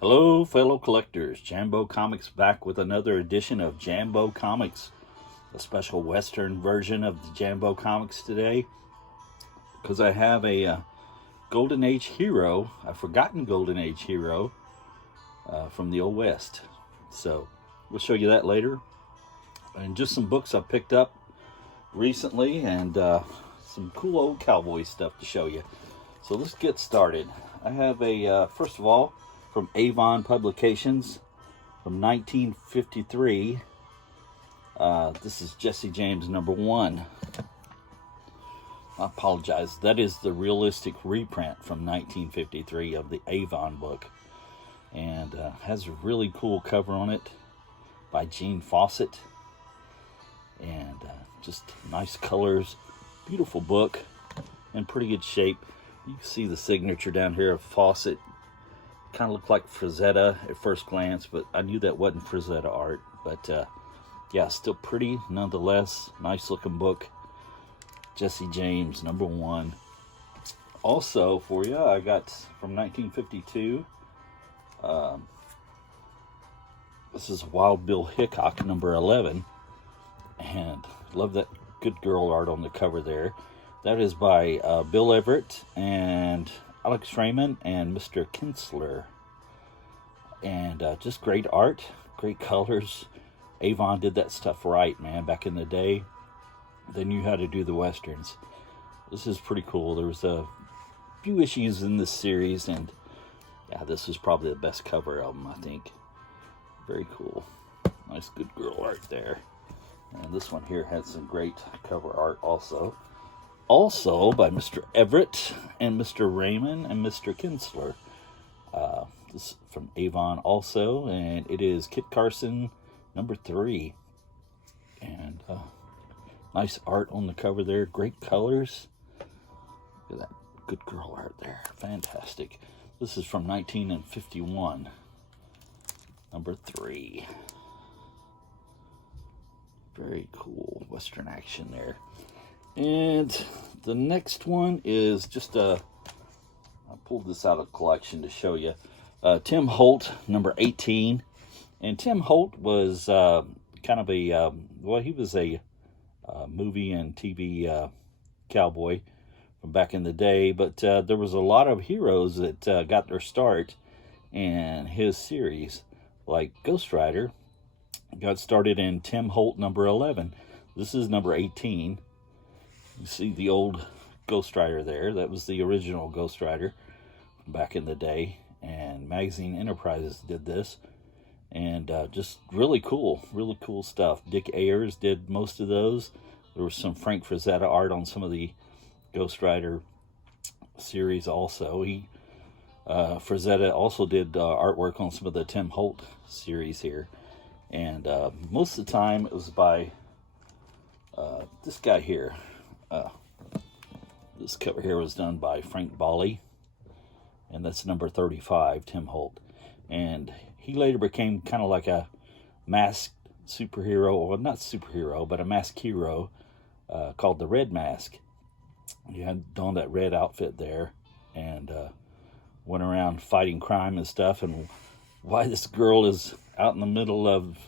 Hello, fellow collectors. Jambo Comics back with another edition of Jambo Comics, a special Western version of the Jambo Comics today, because I have a Golden Age hero, a forgotten Golden Age hero from the Old West. So we'll show you that later. And just some books I picked up recently and some cool old cowboy stuff to show you. So let's get started. I have a, first of all, from Avon Publications from 1953. This is Jesse James #1. I apologize. That is the realistic reprint from 1953 of the Avon book. And has a really cool cover on it by Gene Fawcett. And just nice colors. Beautiful book. In pretty good shape. You can see the signature down here of Fawcett. Kind of looked like Frazetta at first glance, but I knew that wasn't Frazetta art. But yeah, still pretty nonetheless. Nice looking book. Jesse James #1. Also for you, I got from 1952. This is Wild Bill Hickok #11, and love that good girl art on the cover there. That is by Bill Everett and Alex Raymond and Mr. Kinsler. And just great art, great colors. Avon did that stuff right, man, back in the day. They knew how to do the Westerns. This is pretty cool. There was a few issues in this series, and yeah, this is probably the best cover of them, I think. Very cool. Nice good girl art there. And this one here had some great cover art also. Also by Mr. Everett and Mr. Raymond and Mr. Kinsler. This is from Avon also, and it is Kit Carson #3. And nice art on the cover there, great colors. Look at that good girl art there, fantastic. This is from 1951, #3. Very cool Western action there. And the next one is just I pulled this out of collection to show you. Tim Holt, #18. And Tim Holt was kind of a, well, he was a movie and TV cowboy from back in the day. But there was a lot of heroes that got their start in his series. Like Ghost Rider got started in Tim Holt #11. This is #18. You see the old Ghost Rider there. That was the original Ghost Rider from back in the day. And Magazine Enterprises did this. And just really cool stuff. Dick Ayers did most of those. There was some Frank Frazetta art on some of the Ghost Rider series also. Frazetta also did artwork on some of the Tim Holt series here. And most of the time it was by this guy here. This cover here was done by Frank Bali, and that's #35, Tim Holt. And he later became kind of like a masked superhero, or not superhero, but a masked hero called the Red Mask. He had donned that red outfit there and went around fighting crime and stuff. And why this girl is out in the middle of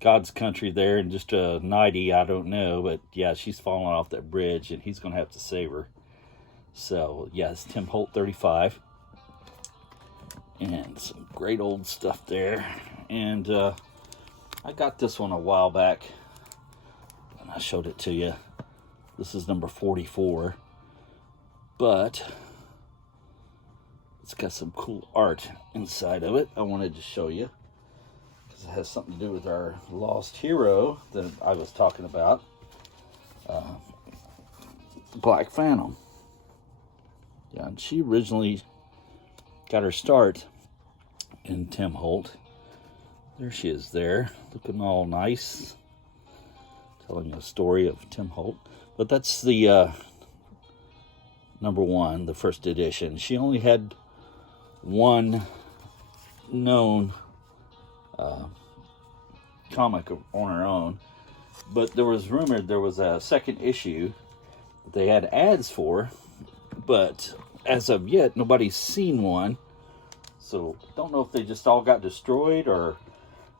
God's country there and just a nightie, I don't know, but yeah, she's falling off that bridge and he's gonna have to save her. So yeah, it's Tim Holt 35, and some great old stuff there. And I got this one a while back and I showed it to you. This is #44, but it's got some cool art inside of it I wanted to show you. It has something to do with our lost hero that I was talking about, Black Phantom. Yeah, and she originally got her start in Tim Holt. There she is there, looking all nice, telling a story of Tim Holt. But that's the #1, the first edition. She only had one known comic on her own, but there was rumored there was a second issue that they had ads for, but as of yet nobody's seen one. So don't know if they just all got destroyed or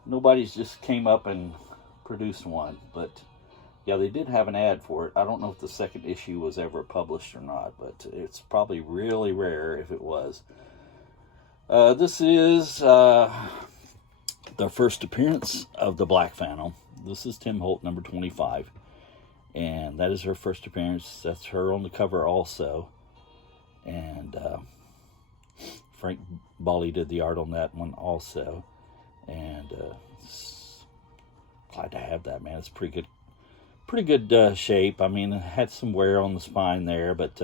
nobody's just came up and produced one. But yeah, they did have an ad for it. I don't know if the second issue was ever published or not, but it's probably really rare if it was. This is the first appearance of the Black Phantom. This is Tim Holt, number 25. And that is her first appearance. That's her on the cover also. And Frank Bali did the art on that one also. And glad to have that, man. It's pretty good shape. I mean, it had some wear on the spine there, but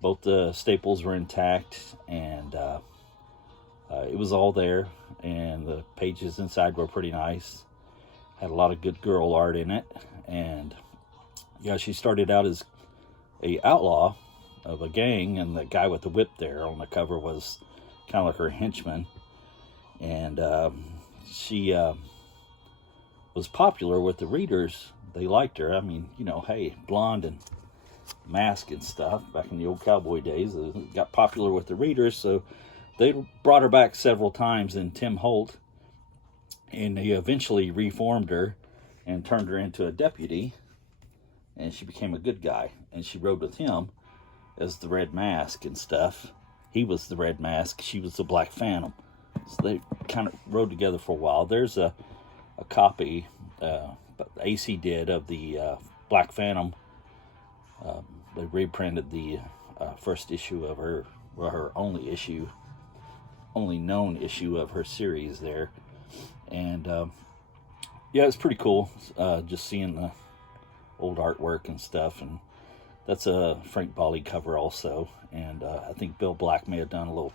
both the staples were intact, and it was all there. And the pages inside were pretty nice. Had a lot of good girl art in it. And yeah, she started out as a outlaw of a gang, and the guy with the whip there on the cover was kind of like her henchman. And she was popular with the readers. They liked her. I mean, you know, hey, blonde and mask and stuff back in the old cowboy days. It got popular with the readers, so they brought her back several times in Tim Holt, and they eventually reformed her and turned her into a deputy, and she became a good guy, and she rode with him as the Red Mask and stuff. He was the Red Mask, she was the Black Phantom. So they kind of rode together for a while. There's a copy AC did of the Black Phantom. They reprinted the first issue of her, well, her only known issue of her series there. And yeah, it's pretty cool just seeing the old artwork and stuff. And that's a Frank Bali cover also. And I think Bill Black may have done a little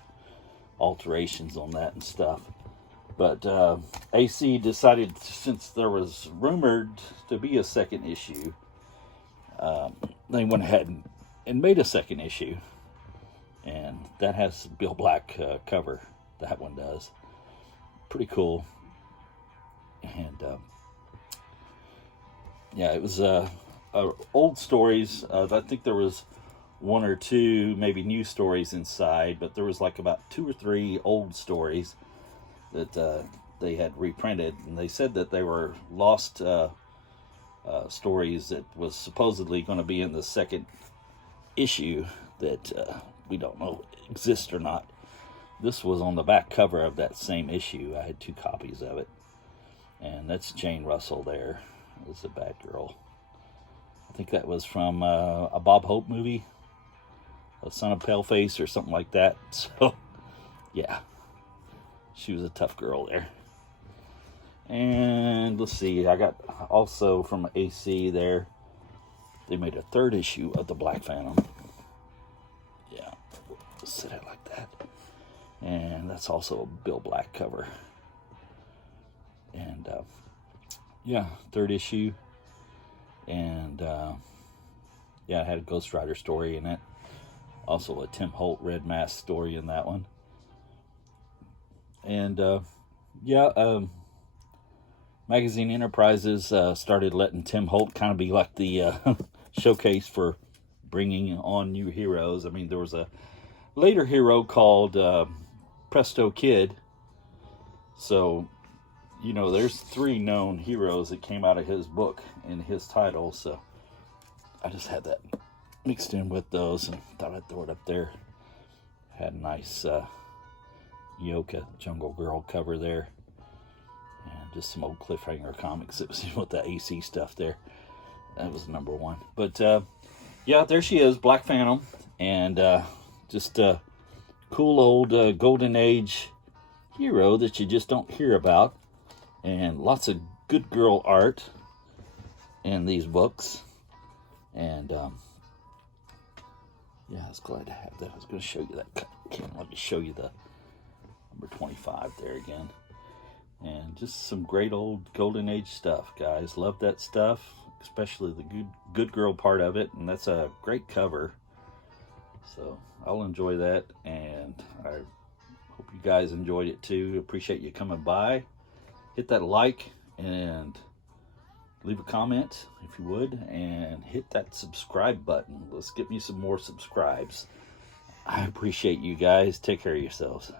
alterations on that and stuff. But AC decided, since there was rumored to be a second issue, they went ahead and made a second issue. And that has Bill Black cover. That one does. Pretty cool. And yeah, it was old stories. I think there was one or two maybe new stories inside, but there was like about 2 or 3 old stories that they had reprinted, and they said that they were lost stories that was supposedly going to be in the second issue that we don't know exist or not. This was on the back cover of that same issue. I had 2 copies of it, and that's Jane Russell there. That's a bad girl. I think that was from a Bob Hope movie, A Son of Paleface or something like that. So yeah, she was a tough girl there. And let's see, I got also from AC there, they made a 3rd issue of the Black Phantom. Yeah, set it like that. And that's also a Bill Black cover. And yeah, 3rd issue. And yeah, it had a Ghost Rider story in it. Also a Tim Holt Red Mask story in that one. And yeah, Magazine Enterprises started letting Tim Holt kind of be like the showcase for bringing on new heroes. I mean, there was a later hero called Presto Kid. So, you know, there's 3 known heroes that came out of his book in his title. So I just had that mixed in with those and thought I'd throw it up there. Had a nice Yoka Jungle Girl cover there. And just some old Cliffhanger comics that was with the AC stuff there. That was number 1. But yeah, there she is, Black Phantom. And just a cool old Golden Age hero that you just don't hear about. And lots of good girl art in these books. And yeah, I was glad to have that. I was going to show you that. Let me show you the number 25 there again. And just some great old Golden Age stuff, guys. Love that stuff, especially the good girl part of it. And that's a great cover. So I'll enjoy that. And I hope you guys enjoyed it too. Appreciate you coming by. Hit that like and leave a comment if you would, and hit that subscribe button. Let's get me some more subscribes. I appreciate you guys. Take care of yourselves.